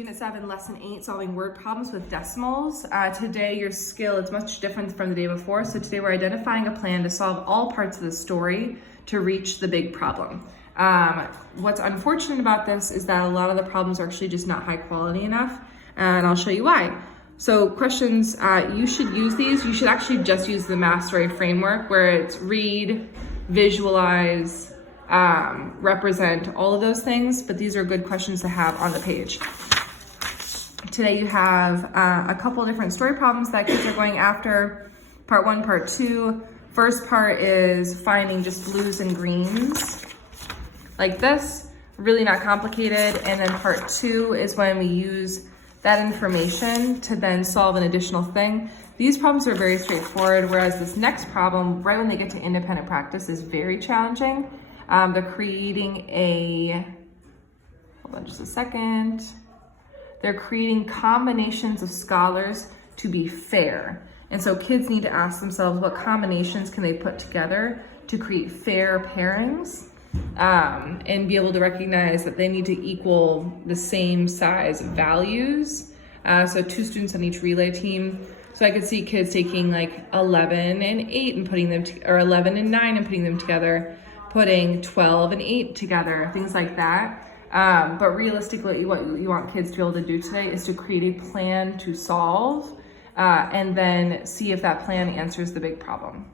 Unit 7, Lesson 8, solving word problems with decimals. Today your skill is much different from the day before. So today we're identifying a plan to solve all parts of the story to reach the big problem. What's unfortunate about this is that a lot of the problems are actually just not high quality enough, and I'll show you why. So questions, you should use these. You should actually just use the Mastery framework where it's read, visualize, represent, all of those things, but these are good questions to have on the page. Today you have a couple different story problems that kids are going after. Part 1, part 2. First part is finding just blues and greens like this, really not complicated. And then part 2 is when we use that information to then solve an additional thing. These problems are very straightforward, whereas this next problem, right when they get to independent practice, is very challenging. They're creating hold on just a second. They're creating combinations of scholars to be fair. And so kids need to ask themselves, what combinations can they put together to create fair pairings, and be able to recognize that they need to equal the same size values. So 2 students on each relay team. So I could see kids taking like 11 and 8 and putting them, or 11 and 9 and putting them together, putting 12 and 8 together, things like that. But realistically, what you want kids to be able to do today is to create a plan to solve, and then see if that plan answers the big problem.